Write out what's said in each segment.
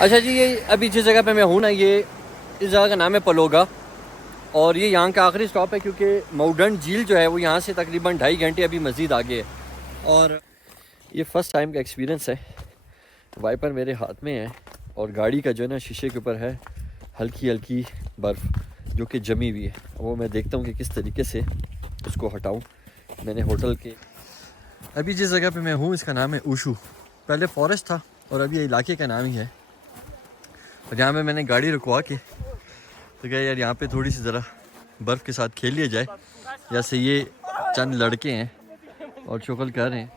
अच्छा जी, ये अभी जिस जगह पे मैं हूँ ना, ये इस जगह का नाम है पलोगा और ये यहाँ का आखिरी स्टॉप है क्योंकि माउडन झील जो है वो यहाँ से तकरीबन 2.5 घंटे अभी मज़ीद आगे है। और ये फ़र्स्ट टाइम का एक्सपीरियंस है। वाइपर मेरे हाथ में है और गाड़ी का जो है ना शीशे के ऊपर है हल्की हल्की बर्फ़ जो कि जमी हुई है। वो मैं देखता हूँ कि किस तरीके से उसको हटाऊँ। मैंने होटल के अभी जिस जगह पे मैं हूँ इसका नाम है ऊशू। पहले फॉरेस्ट था और अभी ये इलाके का नाम ही है। और यहाँ पे मैंने गाड़ी रुकवा के तो क्या यार यहाँ पे थोड़ी सी ज़रा बर्फ़ के साथ खेल लिया जाए। जैसे ये चंद लड़के हैं और शुगल कर रहे हैं।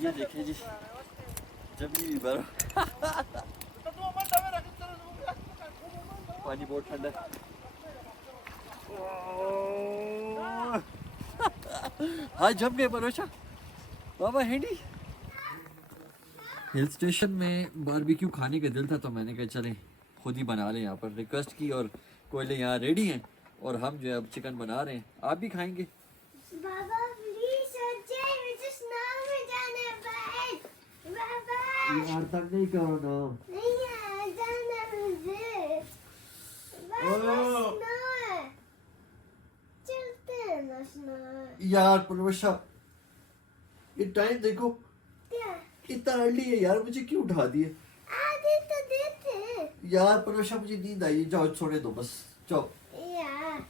ये देखिए जी, जब भी बर्फ़ पानी बहुत ठंडा है। हाँ जम गए भरोसा बाबा हैंडी। हिल स्टेशन में बारबेक्यू खाने का दिल था तो मैंने कहा चलें खुद ही बना लें। यहाँ पर रिक्वेस्ट की और कोयले यहाँ रेडी हैं और हम जो है अब चिकन बना रहे हैं। आप भी खाएंगे? बाबा प्लीज मुझे स्नान में जाना है। बाबा यार तक नहीं करो ना। नहीं यार जाना मुझे। बाबा स्नान चलते हैं ना स्नान। यार परवशा ये टाइम देखो क्या इतना अर्ली है यार, मुझे क्यों उठा दिए? आधे तो देते हैं यार परवशा मुझे नींद आई है, जाओ छोड़े दो बस जाओ। यार।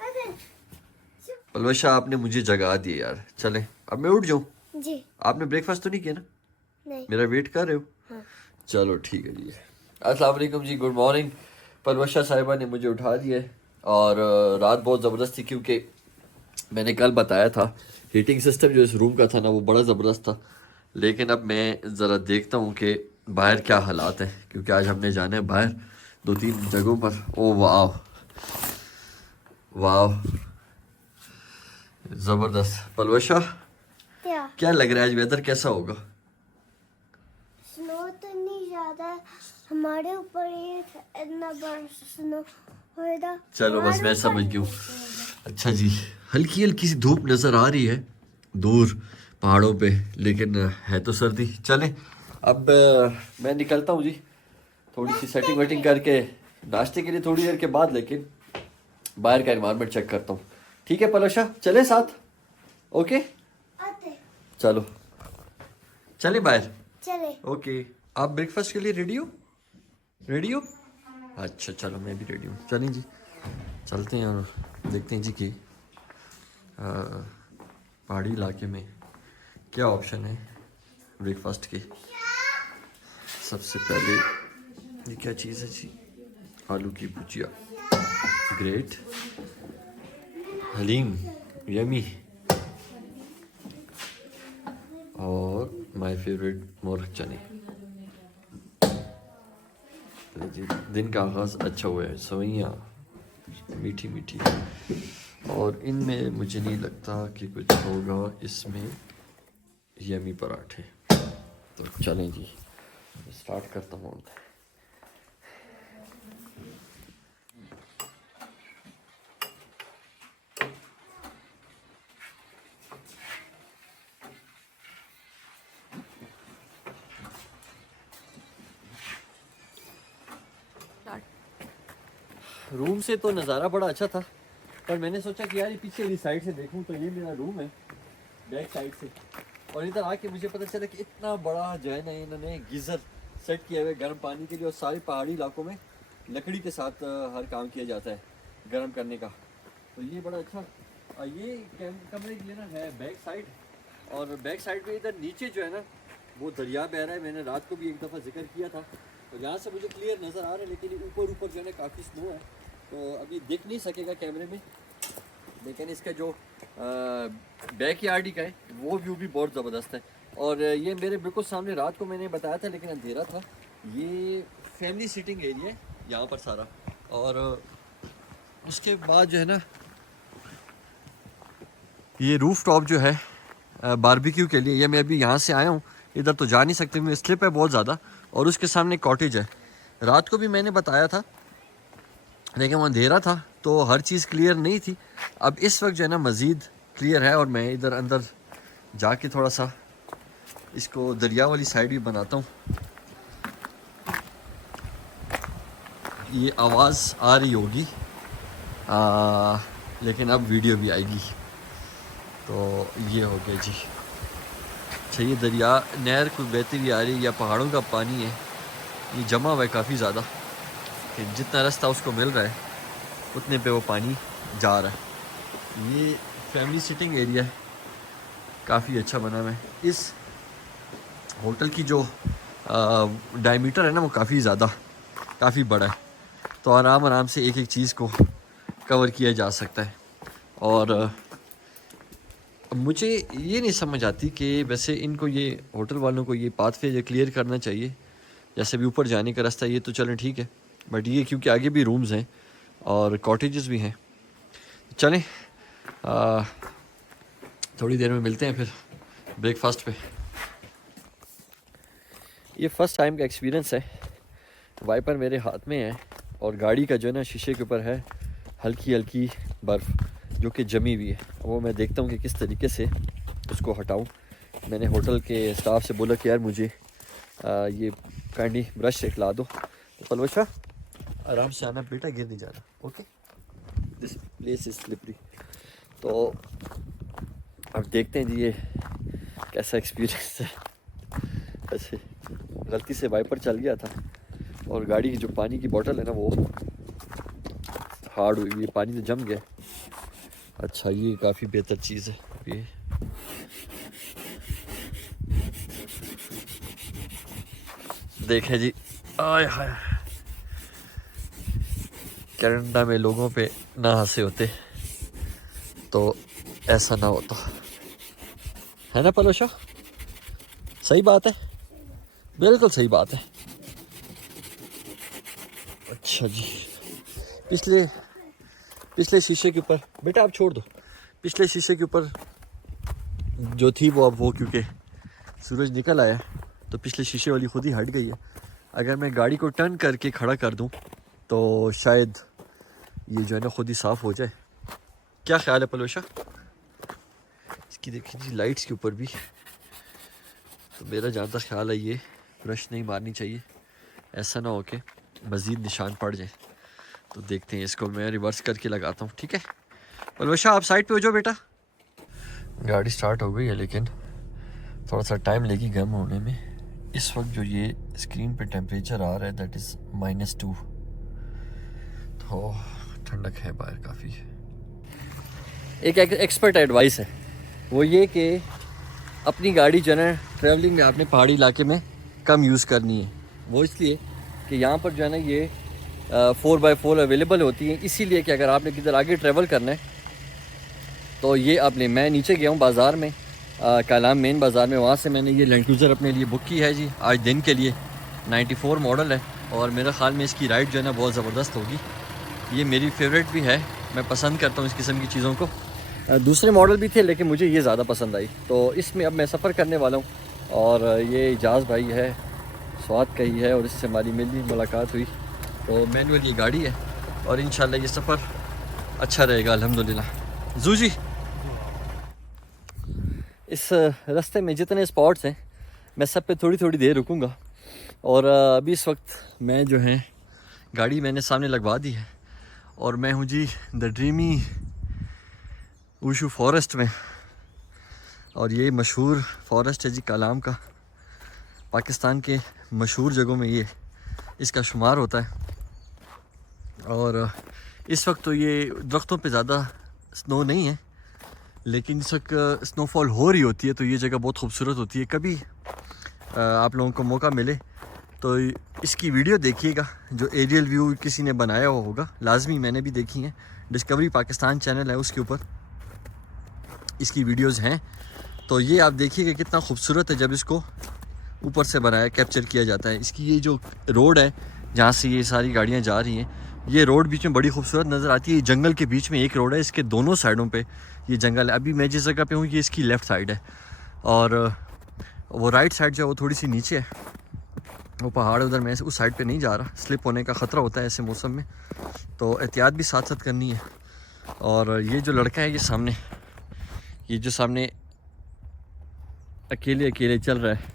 अरे पलवशा आपने मुझे जगा दिया यार, चले अब मैं उठ जाऊं। जी आपने ब्रेकफास्ट तो नहीं किया ना? नहीं। मेरा वेट कर रहे हो? हाँ। चलो ठीक है जी। अस्सलाम वालेकुम जी, गुड मॉर्निंग। पलवशा साहिबा ने मुझे उठा दिया है और रात बहुत ज़बरदस्त थी क्योंकि मैंने कल बताया था हीटिंग सिस्टम जो इस रूम का था ना वो बड़ा ज़बरदस्त था। लेकिन अब मैं ज़रा देखता हूँ कि बाहर क्या हालात हैं क्योंकि आज हमने जाना है बाहर 2-3 जगहों पर। ओ वाह वाह ज़बरदस्त। पलवशा क्या क्या लग रहा है आज वेदर कैसा होगा? स्नो तो नहीं ज्यादा हमारे ऊपर ही इतना बड़ा स्नो होएगा। चलो बस हमारे मैं ऊपर समझ नहीं गया हूँ। होएगा। अच्छा जी, हल्की हल्की सी धूप नज़र आ रही है दूर पहाड़ों पे, लेकिन है तो सर्दी। चलें अब मैं निकलता हूँ जी, थोड़ी सी सेटिंग वेटिंग करके नाश्ते के लिए थोड़ी देर के बाद, लेकिन बाहर का एनवायरनमेंट चेक करता हूँ। ठीक है पलोशा, चले साथ? ओके आते चलो चले बाहर। चले। ओके आप ब्रेकफास्ट के लिए रेडी हो? रेडी हो? अच्छा चलो मैं भी रेडी हूँ। चलें जी चलते हैं और देखते हैं जी कि पहाड़ी इलाके में क्या ऑप्शन है ब्रेकफास्ट के। सबसे पहले ये क्या चीज़ है जी? आलू की भुजिया, ग्रेट, हलीम यमी और माय फेवरेट मोरक चने। तो जी दिन का आगाज़ अच्छा हुआ है। सवैयाँ मीठी मीठी और इनमें मुझे नहीं लगता कि कुछ होगा इसमें यमी पराठे। तो चलें जी स्टार्ट करता हूँ। रूम से तो नज़ारा बड़ा अच्छा था पर मैंने सोचा कि यार ये पीछे वाली साइड से देखूं तो ये मेरा रूम है बैक साइड से, और इधर आके मुझे पता चला कि इतना बड़ा जो है ना इन्होंने गीज़र सेट किया हुआ है गर्म पानी के लिए। और सारे पहाड़ी इलाकों में लकड़ी के साथ हर काम किया जाता है गर्म करने का। तो ये बड़ा अच्छा ये कमरे के लिए ना है बैक साइड। और बैक साइड पे इधर नीचे जो है ना वो दरिया बह रहा है। मैंने रात को भी एक दफ़ा जिक्र किया था। तो यहाँ से मुझे क्लियर नज़र आ रहा है लेकिन ऊपर जो है ना काफ़ी स्नो है तो अभी दिख नहीं सकेगा कैमरे में। लेकिन इसका जो बैक यार्ड ही का है वो व्यू भी बहुत ज़बरदस्त है। और ये मेरे बिल्कुल सामने रात को मैंने बताया था लेकिन अंधेरा था। ये फैमिली सीटिंग एरिया है यहाँ पर सारा। और उसके बाद जो है ना ये रूफ टॉप जो है बारबेक्यू के लिए, ये मैं अभी यहाँ से आया हूँ, इधर तो जा नहीं सकते मैं, स्लिप है बहुत ज़्यादा। और उसके सामने कॉटेज है। रात को भी मैंने बताया था लेकिन वो अंधेरा था तो हर चीज़ क्लियर नहीं थी। अब इस वक्त जो है ना मज़ीद क्लियर है और मैं इधर अंदर जाके थोड़ा सा इसको दरिया वाली साइड भी बनाता हूँ। ये आवाज़ आ रही होगी, लेकिन अब वीडियो भी आएगी। तो ये हो गया जी। अच्छा, ये दरिया नहर कोई बहती हुई आ रही है या पहाड़ों का पानी है, ये जमा हुआ है काफ़ी ज़्यादा, कि जितना रास्ता उसको मिल रहा है उतने पे वो पानी जा रहा है। ये फैमिली सिटिंग एरिया है, काफ़ी अच्छा बना हुआ है। इस होटल की जो डायमीटर है ना वो काफ़ी बड़ा है, तो आराम आराम से एक एक चीज़ को कवर किया जा सकता है। और मुझे ये नहीं समझ आती कि वैसे इनको ये होटल वालों को ये पाथवे क्लियर करना चाहिए, जैसे भी ऊपर जाने का रास्ता, ये तो चलें ठीक है, बट ये क्योंकि आगे भी रूम्स हैं और कॉटेजेस भी हैं। चलें थोड़ी देर में मिलते हैं फिर ब्रेकफास्ट पे। ये फ़र्स्ट टाइम का एक्सपीरियंस है। वाइपर मेरे हाथ में है और गाड़ी का जो है ना शीशे के ऊपर है हल्की हल्की बर्फ़ जो कि जमी हुई है। वो मैं देखता हूँ कि किस तरीके से उसको हटाऊँ। मैंने होटल के स्टाफ से बोला कि यार मुझे ये काइंडली ब्रश से ला दो। तो पलवशा आराम से आना बेटा, गिर नहीं जाना, okay. This place is slippery. तो अब देखते हैं जी ये कैसा एक्सपीरियंस है। ऐसे गलती से वाइपर चल गया था और गाड़ी की जो पानी की बोतल है ना वो हार्ड हुई, ये पानी तो जम गया। अच्छा, ये काफ़ी बेहतर चीज़ है। ये देखें जी, आय हाय, कनाडा में लोगों पे ना हंसे होते तो ऐसा ना होता, है ना पलोशा? सही बात है, बिल्कुल सही बात है। अच्छा जी, पिछले शीशे के ऊपर बेटा आप छोड़ दो, पिछले शीशे के ऊपर जो थी वो अब वो क्योंकि सूरज निकल आया तो पिछले शीशे वाली खुद ही हट गई है। अगर मैं गाड़ी को टर्न करके खड़ा कर दूं तो शायद ये जो है ना खुद ही साफ़ हो जाए। क्या ख्याल है पलोशा? इसकी देखिए जी लाइट्स के ऊपर भी, तो मेरा जहाँ तक ख्याल है ये ब्रश नहीं मारनी चाहिए, ऐसा ना हो के मज़ीद निशान पड़ जाए। तो देखते हैं, इसको मैं रिवर्स करके लगाता हूँ, ठीक है। पलवशा आप साइड पे हो जाओ बेटा। गाड़ी स्टार्ट हो गई है लेकिन थोड़ा सा टाइम लेगी गर्म होने में। इस वक्त जो ये स्क्रीन पे टेम्परेचर आ रहा है दैट इज़ -2, तो ठंडक है बाहर काफ़ी। एक एक्सपर्ट एडवाइस है, वो ये कि अपनी गाड़ी जो है ना ट्रैवलिंग में आपने पहाड़ी इलाके में कम यूज़ करनी है। वो इसलिए कि यहाँ पर जो है ना ये 4x4 अवेलेबल होती हैं, इसीलिए कि अगर आपने किधर आगे ट्रैवल करना है तो ये आपने, मैं नीचे गया हूँ बाज़ार में, कालाम मेन बाज़ार में, वहाँ से मैंने ये लैंड क्रूज़र अपने लिए बुक की है जी आज दिन के लिए। 94 मॉडल है और मेरे ख़्याल में इसकी राइड जो है ना बहुत ज़बरदस्त होगी। ये मेरी फेवरेट भी है, मैं पसंद करता हूँ इस किस्म की चीज़ों को। दूसरे मॉडल भी थे लेकिन मुझे ये ज़्यादा पसंद आई, तो इसमें अब मैं सफ़र करने वाला हूँ। और ये इजाज़ भाई है, स्वाद का ही है, और इससे हमारी मिली मुलाकात हुई। तो मैनुअल ये गाड़ी है और इंशाल्लाह ये सफ़र अच्छा रहेगा अल्हम्दुलिल्लाह। जूजी, इस रास्ते में जितने स्पॉट्स हैं मैं सब पे थोड़ी थोड़ी देर रुकूंगा। और अभी इस वक्त मैं जो है गाड़ी मैंने सामने लगवा दी है और मैं हूँ जी द ड्रीमी ऊशू फॉरेस्ट में। और ये मशहूर फॉरेस्ट है जी कालाम का, पाकिस्तान के मशहूर जगहों में ये इसका शुमार होता है। और इस वक्त तो ये दरख्तों पे ज़्यादा स्नो नहीं है, लेकिन इस वक्त स्नोफॉल हो रही होती है, तो ये जगह बहुत खूबसूरत होती है। कभी आप लोगों को मौका मिले तो इसकी वीडियो देखिएगा, जो एरियल व्यू किसी ने बनाया हुआ होगा, लाजमी मैंने भी देखी हैं, डिस्कवरी पाकिस्तान चैनल है उसके ऊपर इसकी वीडियोस हैं। तो ये आप देखिएगा कितना खूबसूरत है जब इसको ऊपर से बनाया कैप्चर किया जाता है। इसकी ये जो रोड है जहाँ से ये सारी गाड़ियाँ जा रही हैं, ये रोड बीच में बड़ी खूबसूरत नज़र आती है। जंगल के बीच में एक रोड है, इसके दोनों साइडों पे ये जंगल है। अभी मैं जिस जगह पे हूँ ये इसकी लेफ़्ट साइड है और वो राइट साइड जो है वो थोड़ी सी नीचे है, वो पहाड़ उधर। मैं उस साइड पे नहीं जा रहा, स्लिप होने का ख़तरा होता है ऐसे मौसम में, तो एहतियात भी साथ साथ करनी है। और ये जो लड़का है ये सामने, ये जो सामने अकेले अकेले चल रहा है,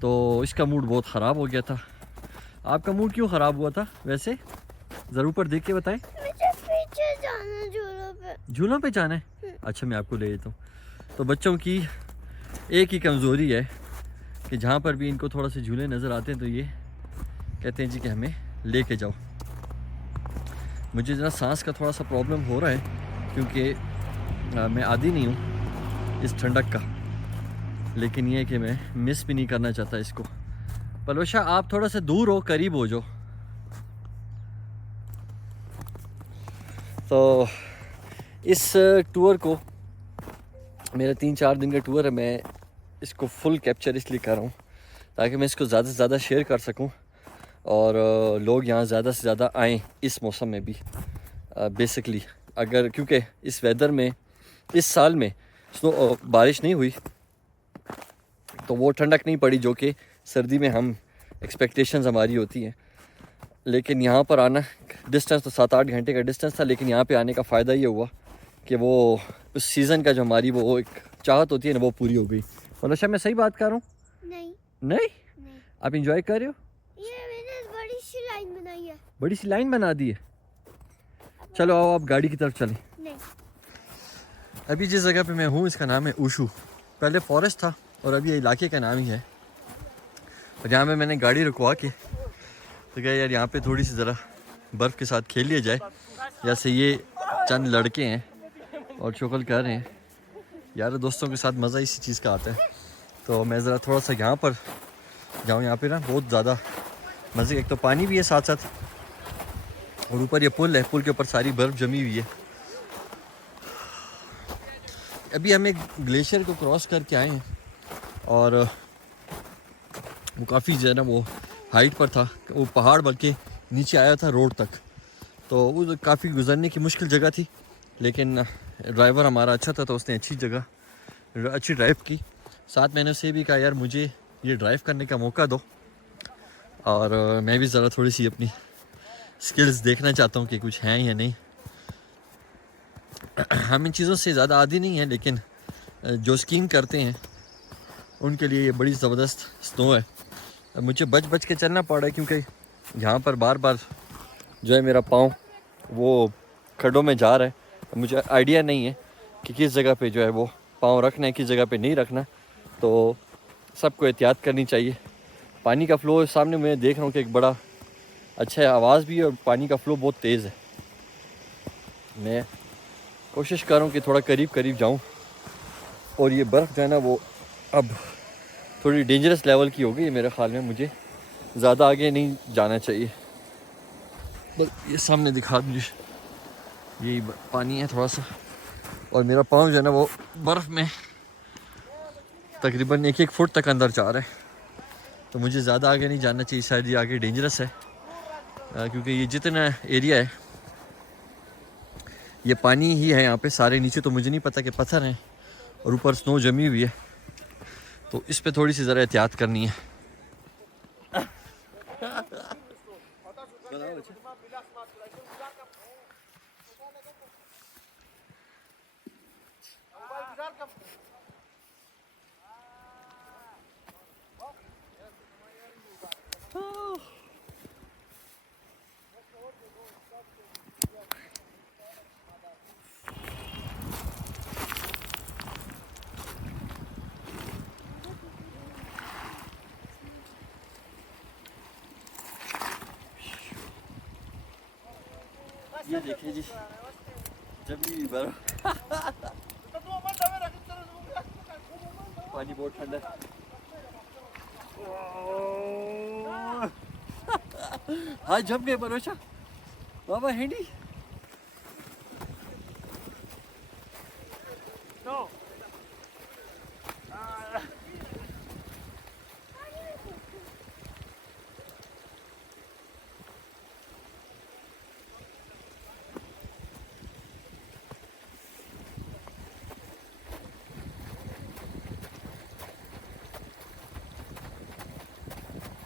तो इसका मूड बहुत ख़राब हो गया था। आपका मूड क्यों ख़राब हुआ था वैसे? ज़रा ऊपर देख के बताएं। मुझे पीछे जाना झूलों पे। झूलों पे जाना है? अच्छा मैं आपको ले लेता हूँ। तो बच्चों की एक ही कमज़ोरी है कि जहाँ पर भी इनको थोड़ा से झूले नज़र आते हैं तो ये कहते हैं जी कि हमें लेके जाओ। मुझे ज़रा सांस का थोड़ा सा प्रॉब्लम हो रहा है क्योंकि मैं आदी नहीं हूँ इस ठंडक का, लेकिन ये कि मैं मिस भी नहीं करना चाहता इसको। पलोशा आप थोड़ा सा दूर हो, करीब हो जाओ। तो इस टूर को, मेरा 3-4 दिन का टूर है, मैं इसको फुल कैप्चर इसलिए कर रहा हूँ ताकि मैं इसको ज़्यादा से ज़्यादा शेयर कर सकूँ और लोग यहाँ ज़्यादा से ज़्यादा आएँ इस मौसम में भी। बेसिकली अगर क्योंकि इस वेदर में इस साल में बारिश नहीं हुई तो वो ठंडक नहीं पड़ी जो कि सर्दी में हम एक्सपेक्टेशंस हमारी होती हैं। लेकिन यहाँ पर आना, डिस्टेंस तो 7-8 घंटे का डिस्टेंस था, लेकिन यहाँ पे आने का फ़ायदा ये हुआ कि वो उस सीज़न का जो हमारी वो एक चाहत होती है ना, वो पूरी हो गई। मतलब अच्छा मैं सही बात कर रहा हूँ? नहीं नहीं, नहीं, आप इंजॉय कर रहे हो? ये मैंने बड़ी सी लाइन बनाई है। बड़ी सी लाइन बना दी है। चलो आओ आप गाड़ी की तरफ चलें। नहीं, अभी जिस जगह पे मैं हूँ इसका नाम है ऊशू। पहले फॉरेस्ट था और अभी ये इलाके का नाम ही है। और यहाँ पे मैंने गाड़ी रुकवा के तो क्या यार यहाँ पे थोड़ी सी ज़रा बर्फ़ के साथ खेल लिया जाए। जैसे ये चंद लड़के हैं और चुगल कर रहे हैं यार, दोस्तों के साथ मज़ा इसी चीज़ का आता है। तो मैं ज़रा थोड़ा सा यहाँ पर जाऊँ। यहाँ पे ना बहुत ज़्यादा मज़े, एक तो पानी भी है साथ साथ और ऊपर ये पुल है, पुल के ऊपर सारी बर्फ़ जमी हुई है। अभी हम एक ग्लेशियर को क्रॉस करके आए हैं और वो काफ़ी जो है ना वो हाइट पर था, वो पहाड़ बल्कि नीचे आया था रोड तक, तो वो काफ़ी गुजरने की मुश्किल जगह थी। लेकिन ड्राइवर हमारा अच्छा था तो उसने अच्छी ड्राइव की। साथ मैंने उससे भी कहा यार मुझे ये ड्राइव करने का मौका दो और मैं भी ज़रा थोड़ी सी अपनी स्किल्स देखना चाहता हूँ कि कुछ हैं या नहीं। हम इन चीज़ों से ज़्यादा आदी नहीं हैं, लेकिन जो स्कीइंग करते हैं उनके लिए ये बड़ी ज़बरदस्त स्नो है। मुझे बच के चलना पड़ रहा है क्योंकि यहाँ पर बार बार जो है मेरा पाँव वो खड्डों में जा रहा है। मुझे आइडिया नहीं है कि किस जगह पे जो है वो पाँव रखना है, किस जगह पे नहीं रखना। तो सबको एहतियात करनी चाहिए। पानी का फ़्लो सामने मैं देख रहा हूँ कि एक बड़ा अच्छा है, आवाज़ भी है और पानी का फ़्लो बहुत तेज़ है। मैं कोशिश कर रहा हूँ कि थोड़ा करीब जाऊँ। और ये बर्फ़ जो है ना वो अब थोड़ी डेंजरस लेवल की हो गई है मेरे ख़्याल में। मुझे ज़्यादा आगे नहीं जाना चाहिए। बस ये सामने दिखा मुझे, यही पानी है थोड़ा सा और मेरा पाँव जो है ना वो बर्फ़ में तकरीबन 1-1 फुट तक अंदर जा रहा है। तो मुझे ज़्यादा आगे नहीं जाना चाहिए, शायद ये आगे डेंजरस है क्योंकि ये जितना एरिया है ये पानी ही है यहाँ पे सारे। नीचे तो मुझे नहीं पता कि पत्थर हैं और ऊपर स्नो जमी हुई है, तो इस पे थोड़ी सी ज़रा एहतियात करनी है। ये देखिए जी, जब भी बर्फ पानी बहुत ठंडा है। हाँ जम गए भरोसा बाबा हैंडी।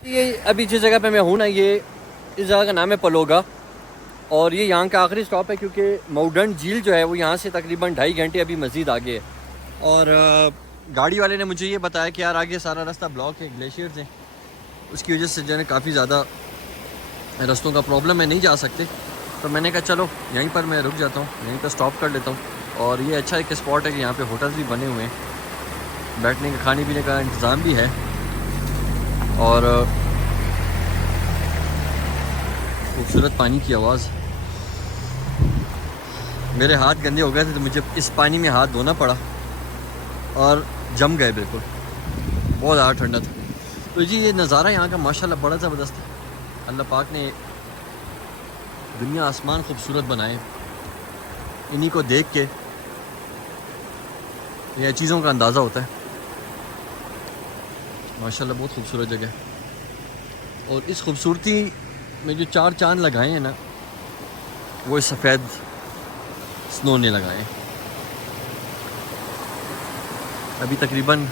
ये अभी जिस जगह पे मैं हूँ ना, ये इस जगह का नाम है पलोगा और ये यहाँ का आखिरी स्टॉप है क्योंकि माउडन झील जो है वो यहाँ से तकरीबन 2.5 घंटे अभी मज़ीद आगे है। और गाड़ी वाले ने मुझे ये बताया कि यार आगे सारा रास्ता ब्लॉक है, ग्लेशियर्स हैं, उसकी वजह से जो है काफ़ी ज़्यादा रास्तों का प्रॉब्लम है, नहीं जा सकते। तो मैंने कहा चलो यहीं पर मैं रुक जाता हूँ, यहीं पर स्टॉप कर लेता हूँ। और ये अच्छा एक स्पॉट है कि यहाँ पे होटल्स भी बने हुए हैं, बैठने का खाने पीने का इंतज़ाम भी है। और खूबसूरत पानी की आवाज़। मेरे हाथ गंदे हो गए थे तो मुझे इस पानी में हाथ धोना पड़ा और जम गए बिल्कुल, बहुत ज़्यादा ठंडा था। तो जी ये नज़ारा यहाँ का माशाल्लाह बड़ा ज़बरदस्त है। अल्लाह पाक ने दुनिया आसमान खूबसूरत बनाए, इन्हीं को देख के ये चीज़ों का अंदाज़ा होता है। माशाल्लाह बहुत खूबसूरत जगह है। और इस खूबसूरती में जो 4 चांद लगाए हैं ना, वो सफ़ेद स्नो ने लगाए। अभी तकरीबन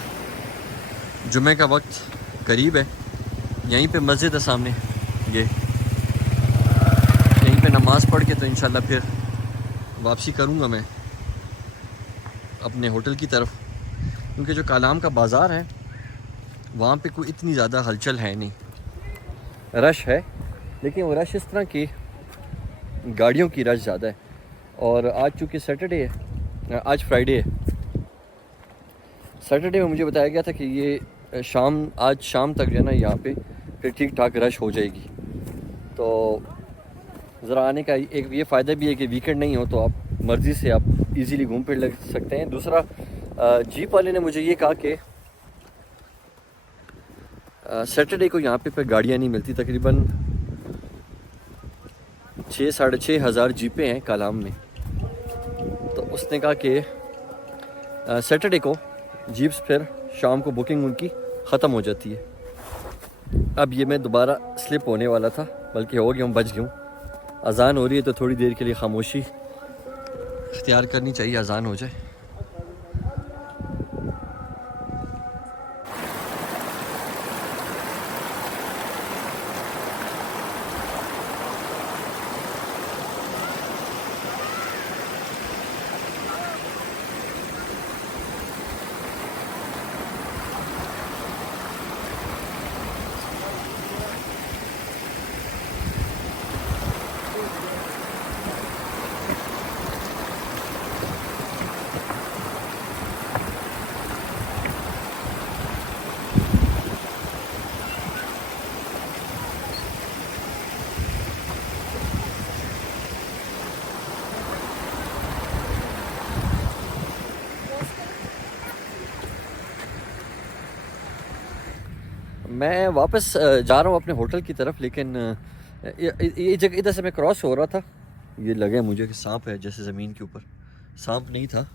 जुमे का वक्त करीब है। यहीं पे मस्जिद है सामने, ये यहीं पे नमाज़ पढ़ के तो इंशाल्लाह फिर वापसी करूँगा मैं अपने होटल की तरफ। क्योंकि जो कालाम का बाज़ार है वहाँ पे कोई इतनी ज़्यादा हलचल है नहीं, रश है लेकिन वो रश इस तरह की गाड़ियों की रश ज़्यादा है। और आज चूँकि सैटरडे है, आज फ्राइडे है, सैटरडे में मुझे बताया गया था कि ये आज शाम तक जो है ना यहाँ पे फिर ठीक ठाक रश हो जाएगी। तो ज़रा आने का एक ये फ़ायदा भी है कि वीकेंड नहीं हो तो आप मर्ज़ी से आप इजीली घूम फिर लग सकते हैं। दूसरा जीप वाले ने मुझे ये कहा कि सैटरडे को यहाँ पे फिर गाड़ियाँ नहीं मिलती। तकरीबन 6-6.5 हज़ार जीपें हैं कालाम में। तो उसने कहा कि सैटरडे को जीप्स फिर शाम को बुकिंग उनकी ख़त्म हो जाती है। अब ये मैं दोबारा स्लिप होने वाला था, बल्कि हो गया हूँ, बच गया हूँ। अज़ान हो रही है तो थोड़ी देर के लिए खामोशी इख्तियार करनी चाहिए, अज़ान हो जाए। मैं वापस जा रहा हूँ अपने होटल की तरफ, लेकिन ये जगह इधर से मैं क्रॉस हो रहा था, ये लगे मुझे कि सांप है जैसे ज़मीन के ऊपर। सांप नहीं था,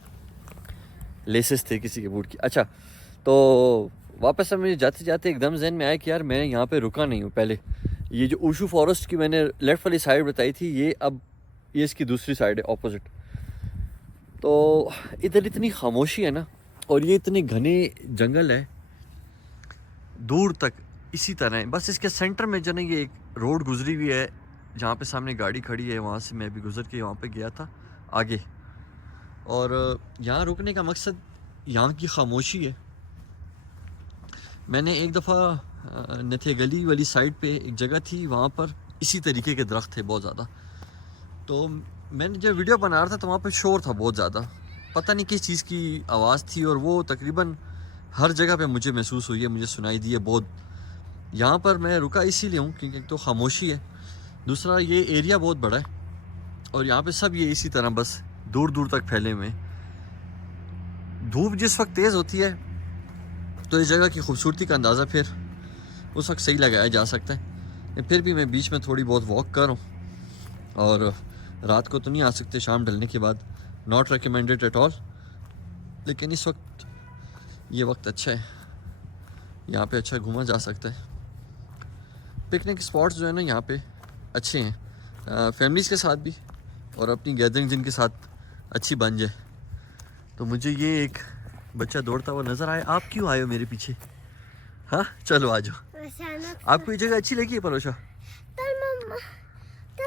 लेसेस थे किसी के बूट की। अच्छा, तो वापस से मुझे जाते जाते एकदम जहन में आया कि यार मैं यहाँ पे रुका नहीं हूँ पहले। ये जो ऊशू फॉरेस्ट की मैंने लेफ़्ट वाली साइड बताई थी, ये इसकी दूसरी साइड है, ऑपोजिट। तो इधर इतनी खामोशी है ना, और ये इतने घने जंगल है दूर तक इसी तरह है। बस इसके सेंटर में जो ना ये एक रोड गुजरी हुई है, जहाँ पे सामने गाड़ी खड़ी है, वहाँ से मैं भी गुजर के वहाँ पे गया था आगे। और यहाँ रुकने का मकसद यहाँ की खामोशी है। मैंने एक दफ़ा नथे गली वाली साइड पे एक जगह थी, वहाँ पर इसी तरीके के दरख्त थे बहुत ज़्यादा। तो मैंने जब वीडियो बना रहा था तो वहाँ पे शोर था बहुत ज़्यादा, पता नहीं किस चीज़ की आवाज़ थी, और वो तकरीबन हर जगह पे मुझे महसूस हुई है, मुझे सुनाई दी है बहुत। यहाँ पर मैं रुका इसीलिए हूँ क्योंकि एक तो खामोशी है, दूसरा ये एरिया बहुत बड़ा है, और यहाँ पे सब ये इसी तरह बस दूर दूर तक फैले हुए हैं। धूप जिस वक्त तेज़ होती है तो इस जगह की खूबसूरती का अंदाज़ा फिर उस वक्त सही लगाया जा सकता है। फिर भी मैं बीच में थोड़ी बहुत वॉक कर रहा हूँ, और रात को तो नहीं आ सकते, शाम ढलने के बाद, नॉट रिकमेंडेड एट ऑल। लेकिन इस वक्त ये वक्त अच्छा है, यहाँ पे अच्छा घूमा जा सकता है। पिकनिक स्पॉट्स जो है ना यहाँ पे अच्छे हैं, फैमिलीज़ के साथ भी, और अपनी गैदरिंग जिनके साथ अच्छी बन जाए। तो मुझे ये एक बच्चा दौड़ता हुआ नज़र आया। आप क्यों आए हो मेरे पीछे? हाँ चलो आ जाओ। आपको ये जगह अच्छी लगी है परोशा? तब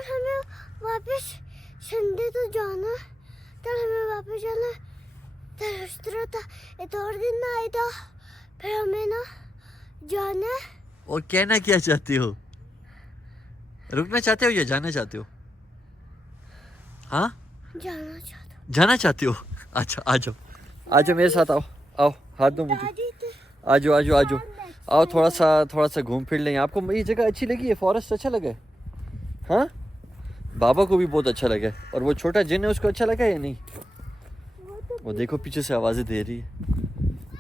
हमें वापस संडे तो जाना, तब हमें वापस जाना। तब उस तरह था एक और दिन ना आया था, फिर हमें ना जाना। और कहना क्या चाहते हो? रुकना चाहते हो या जाना चाहते हो? हाँ जाना चाहता हूँ। जाना चाहती हो? अच्छा आ जाओ, आ जाओ मेरे साथ, आओ आओ, हाथ दो मुझे, दादी तो आ जाओ आ जाओ आ जाओ, आओ थोड़ा सा घूम फिर लें। आपको ये जगह अच्छी लगी है? फॉरेस्ट अच्छा लगा है? हाँ बाबा को भी बहुत अच्छा लगा है। और वो छोटा जिन है उसको अच्छा लगा है या नहीं? वो तो वो देखो पीछे से आवाज़ें दे रही है,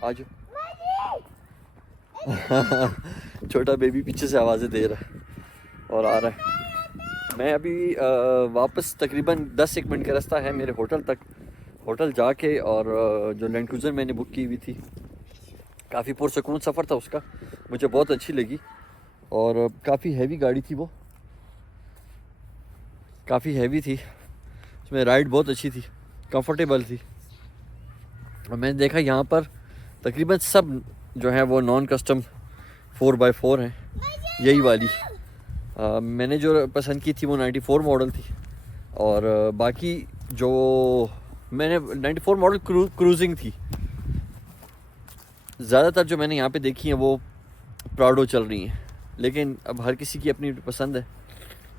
आ जाओ। छोटा बेबी पीछे से आवाज़ें दे रहा है और आ रहा है। मैं अभी वापस तकरीबन 10-1 मिनट का रास्ता है मेरे होटल तक। होटल जाके और जो लैंड क्रूज़र मैंने बुक की हुई थी, काफ़ी पुरसकून सफ़र था उसका, मुझे बहुत अच्छी लगी। और काफ़ी हैवी गाड़ी थी वो, काफ़ी हैवी थी, उसमें राइड बहुत अच्छी थी, कंफर्टेबल थी। और मैंने देखा यहाँ पर तकरीबन सब जो है वो नॉन कस्टम 4x4 हैं, यही वाली। मैंने जो पसंद की थी वो 94 मॉडल थी। और बाकी जो मैंने 94 मॉडल क्रूजिंग थी। ज़्यादातर जो मैंने यहाँ पे देखी हैं वो प्राडो चल रही हैं, लेकिन अब हर किसी की अपनी पसंद है।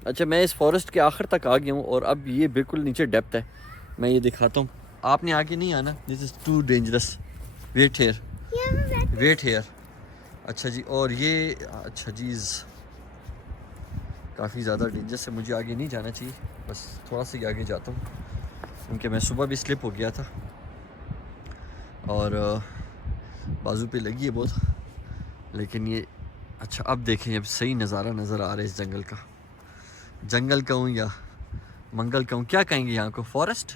अच्छा मैं इस फॉरेस्ट के आखिर तक आ गया हूँ और अब ये बिल्कुल नीचे डेप्थ है, मैं ये दिखाता हूँ। आपने आगे नहीं आना, this is too dangerous, wait here, wait here. अच्छा जी, और ये अच्छा जी काफ़ी ज़्यादा डेंजरस है, मुझे आगे नहीं जाना चाहिए, बस थोड़ा सा ही आगे जाता हूँ क्योंकि मैं सुबह भी स्लिप हो गया था और बाजू पे लगी है बहुत। लेकिन ये अच्छा अब देखें, अब सही नज़ारा नज़र आ रहा है इस जंगल का। जंगल कहूँ या मंगल कहूँ, क्या कहेंगे यहाँ को? फॉरेस्ट,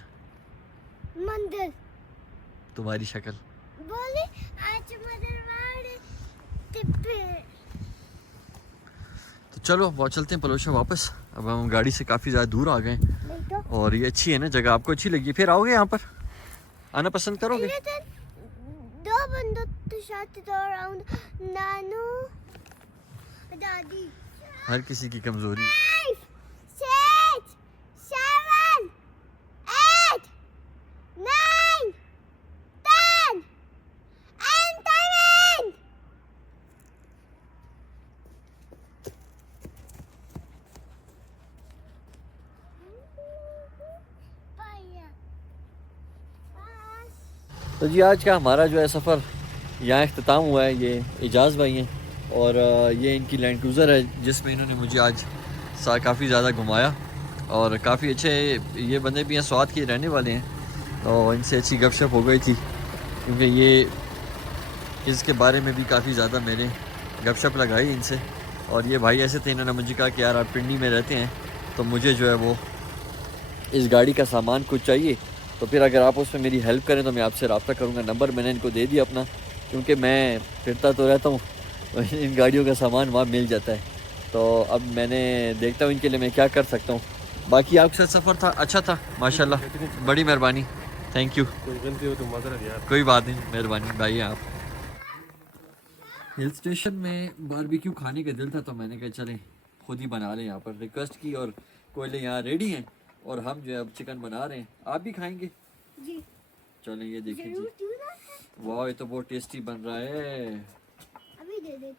मंदिर तुम्हारी शक्ल बोले आज मदरवाड़ टिप्पे। तो चलो बहुत चलते हैं पलोशा वापस। अब हम गाड़ी से काफ़ी ज़्यादा दूर आ गए नहीं तो और ये अच्छी है ना जगह, आपको अच्छी लगी? फिर आओगे यहाँ पर, आना पसंद करोगे? दो बंदों तो साथ तो अराउंड नानू दादी। हर किसी की कमज़ोरी। 5 6 7 8 9 10 and 11। तो जी आज का हमारा जो है सफ़र यहाँ अख्ताम हुआ है। ये एजाज़ भाई हैं और ये इनकी लैंड क्रूज़र है जिसमें इन्होंने मुझे आज काफ़ी ज़्यादा घुमाया और काफ़ी अच्छे ये बंदे भी हैं, स्वाद के रहने वाले हैं। तो इनसे अच्छी गपशप हो गई थी क्योंकि ये इसके बारे में भी काफ़ी ज़्यादा मैंने गपशप लगाई इनसे। और ये भाई ऐसे थे, इन्होंने मुझे कहा कि यार आप पिंडी में रहते हैं तो मुझे जो है वो इस गाड़ी का सामान कुछ चाहिए, तो फिर अगर आप उसमें मेरी हेल्प करें तो मैं आपसे रब्ता करूँगा। नंबर मैंने इनको दे दिया अपना, क्योंकि मैं फिरता तो रहता हूँ, इन गाड़ियों का सामान वहाँ मिल जाता है। तो अब मैंने देखता हूँ इनके लिए मैं क्या कर सकता हूँ। बाकी आपके साथ सफ़र था अच्छा था माशाल्लाह, बड़ी मेहरबानी, थैंक यू। कोई गलती हो तो माजरत यार। कोई बात नहीं, मेहरबानी भाई। आप हिल स्टेशन में बारबेक्यू खाने का दिल था तो मैंने कहा चलें खुद ही बना लें। यहाँ पर रिक्वेस्ट की और कोयले यहाँ रेडी हैं और हम जो है अब चिकन बना रहे हैं। आप भी खाएंगे? जी चलें ये देखें जरूर जी, क्यों ना है। वाह ये तो बहुत टेस्टी बन रहा है। अभी दे दे।